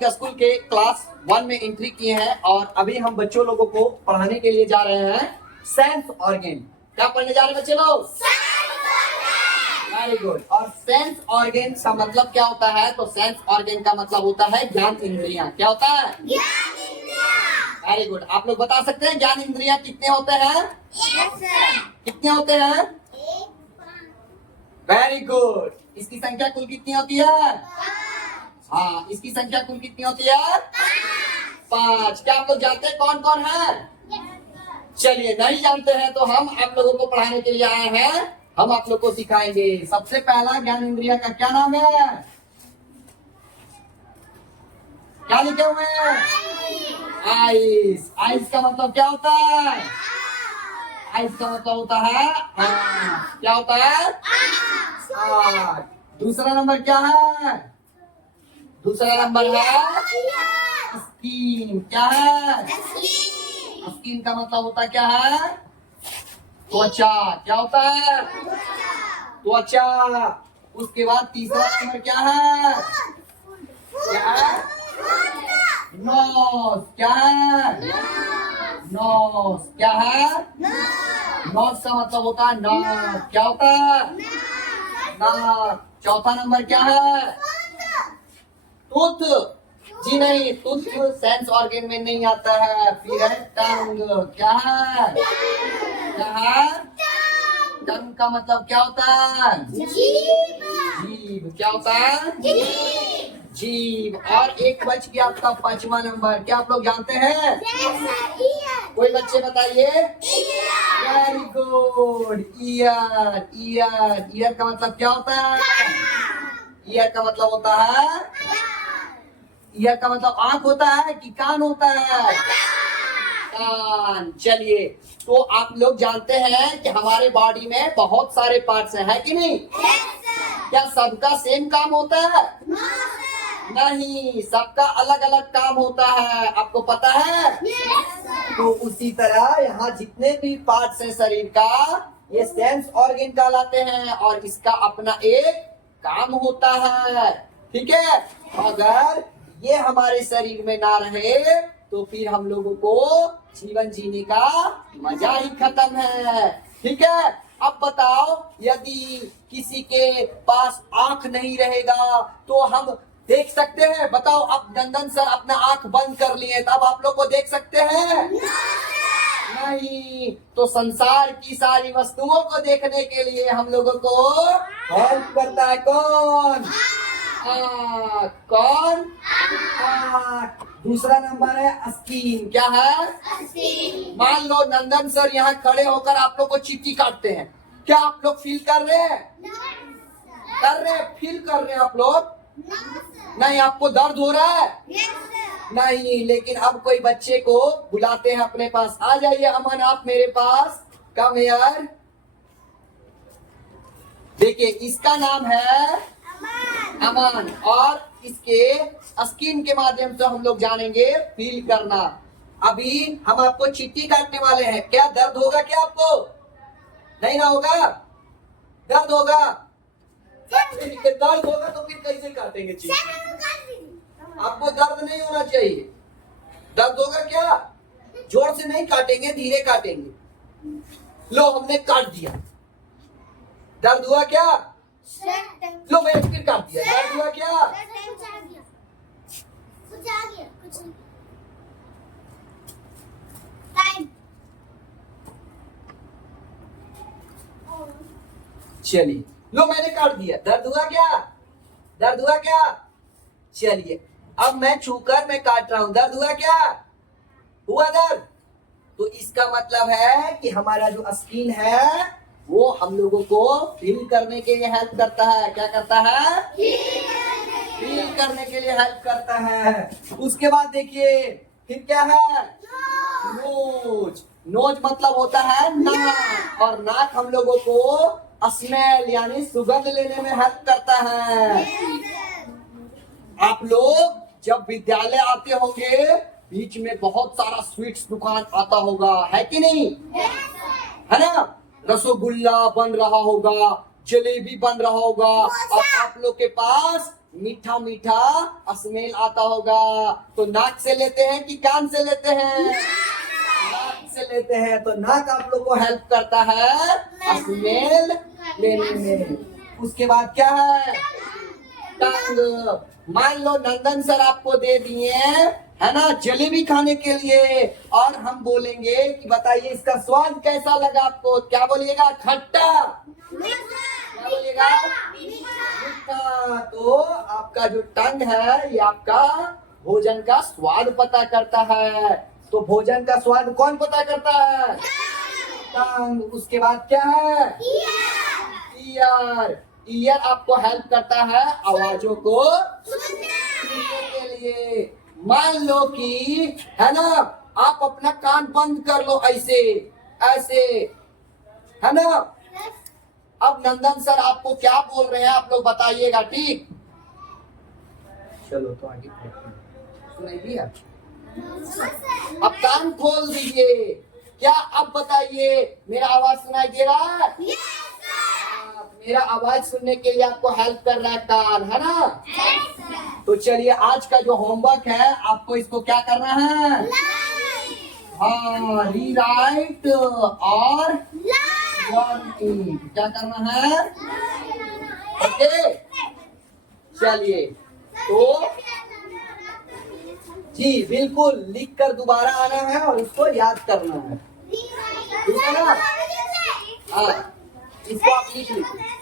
School के class 1 में entry किए हैं और अभी हम बच्चों लोगों को पढ़ाने के लिए जा रहे हैं सेंस ऑर्गन। क्या पढ़ने जा रहे हैं बच्चे लोग? Very good. और सेंस ऑर्गन का मतलब क्या होता है? तो सेंस ऑर्गन का मतलब होता है ज्ञान इंद्रियां। क्या होता है? Very good. आप लोग बता सकते हैं ज्ञान इंद्रियां कितने होते हैं? कितने होते हैं? Very good. इसकी संख्या कुल कितनी होती है? हाँ, इसकी संख्या कुल कितनी होती है? 5। क्या आप लोग जानते हैं कौन कौन है? चलिए, नहीं जानते हैं तो हम आप लोगों को पढ़ाने के लिए आए हैं। हम आप लोग को सिखाएंगे। सबसे पहला ज्ञान इंद्रिया का क्या नाम है? क्या लिखे हुए हैं? आइस। आइस का मतलब क्या होता है? आइस का मतलब होता है क्या होता है? दूसरा नंबर क्या है? दूसरा नंबर है स्किन। क्या है? स्किन का मतलब होता क्या है? त्वचा। क्या होता है? त्वचा। उसके बाद तीसरा नंबर क्या है? क्या है? नोज। क्या है? नोज। क्या है? नोज का मतलब होता है नाक। क्या होता है? नाक। चौथा नंबर क्या है? टूथ। जी नहीं, टूथ सेंस ऑर्गन में नहीं आता है। फिर है टंग। क्या है? क्या है? टंग का मतलब क्या होता है? जीभ। क्या होता है? जीभ। और एक बच गया आपका 5वां नंबर। क्या आप लोग जानते हैं? कोई बच्चे बताइए। Very good. Year. Year. Year का मतलब क्या होता है? ईयर का मतलब होता है, ईयर का मतलब आंख होता है कि कान होता है? कान। चलिए, तो आप लोग जानते हैं कि हमारे बॉडी में बहुत सारे पार्ट्स हैं, है कि नहीं? क्या सबका सेम काम होता है? नहीं, सबका अलग अलग काम होता है। आपको पता है? तो उसी तरह यहाँ जितने भी पार्ट्स हैं शरीर का, ये सेंस ऑर्गन कहलाते हैं और इसका अपना एक काम होता है। ठीक है? अगर ये हमारे शरीर में ना रहे तो फिर हम लोगों को जीवन जीने का मजा ही खत्म है। ठीक है? अब बताओ, यदि किसी के पास आंख नहीं रहेगा तो हम देख सकते हैं? बताओ, अब नंदन सर अपना आंख बंद कर लिए, तब आप लोग को देख सकते हैं? नहीं। तो संसार की सारी वस्तुओं को देखने के लिए हम लोगों को हेल्प करता है कौन? आँख। कौन? आँख। दूसरा नंबर है स्किन। क्या है? मान लो नंदन सर यहाँ खड़े होकर आप लोग को चिट्ठी काटते हैं, क्या आप लोग फील कर रहे हैं? कर रहे हैं? फील कर रहे हैं आप लोग? नहीं। आपको दर्द हो रहा है? नहीं। लेकिन अब कोई बच्चे को बुलाते हैं अपने पास, आ जाइए अमन, आप मेरे पास, कम यार। देखिए, इसका नाम है अमन और इसके स्किन के माध्यम से हम लोग जानेंगे फील करना। अभी हम आपको चिट्ठी काटने वाले हैं। क्या दर्द होगा? क्या आपको नहीं ना होगा? दर्द होगा? दर्द होगा तो फिर कैसे काटेंगे चिट्ठी? आपको दर्द नहीं होना चाहिए। दर्द होगा क्या? जोर से नहीं काटेंगे, धीरे काटेंगे। लो, हमने काट दिया। दर्द हुआ क्या? लो, मैंने फिर काट दिया। दर्द हुआ क्या? चलिए, लो मैंने काट दिया। दर्द हुआ क्या? दर्द हुआ क्या? चलिए, अब मैं छूकर मैं काट रहा हूं। दर्द हुआ क्या? हुआ दर्द? तो इसका मतलब है कि हमारा जो स्किन है वो हम लोगों को फील करने के लिए हेल्प करता है। क्या करता है? फील करने के लिए हेल्प करता है। उसके बाद देखिए, फिर क्या है? नोज। नोज मतलब होता है नाक, और नाक हम लोगों को स्मेल यानी सुगंध लेने में हेल्प करता है। आप लोग जब विद्यालय आते होंगे, बीच में बहुत सारा स्वीट्स दुकान आता होगा, है कि नहीं? है ना? रसगुल्ला बन रहा होगा, जलेबी बन रहा होगा, और आप लोग के पास मीठा मीठा स्मेल आता होगा। तो नाक से लेते हैं कि कान से लेते हैं? नाक से लेते हैं। तो नाक आप लोग को हेल्प करता है स्मेल लेने में। उसके बाद क्या है? टंग। मान लो नंदन सर आपको दे दिए है ना जलेबी खाने के लिए, और हम बोलेंगे कि बताइए इसका स्वाद कैसा लगा आपको? क्या बोलिएगा? खट्टा। क्या बोलिएगा? मीठा। तो आपका जो टंग है ये आपका भोजन का स्वाद पता करता है। तो भोजन का स्वाद कौन पता करता है? टंग। उसके बाद क्या है? ईयर। ईयर आपको हेल्प करता है आवाजों को सुनने के लिए। मान लो कि है ना आप अपना कान बंद कर लो ऐसे ऐसे, है ना। अब नंदन सर आपको क्या बोल रहे हैं आप लोग बताइएगा, ठीक? चलो तो आगे सुनाई दिया। अब कान खोल दीजिए। क्या अब बताइए मेरा आवाज सुनाई दे रहा है? मेरा आवाज सुनने के लिए आपको हेल्प कर रहा है कान, है ना? तो चलिए आज का जो होमवर्क है आपको इसको क्या करना है? हाँ, रीराइट और लर्निंग क्या करना है? ओके, चलिए तो जी बिल्कुल लिख कर दोबारा आना है और इसको याद करना है, ठीक है ना? हाँ, इसको आप लिख लीजिए।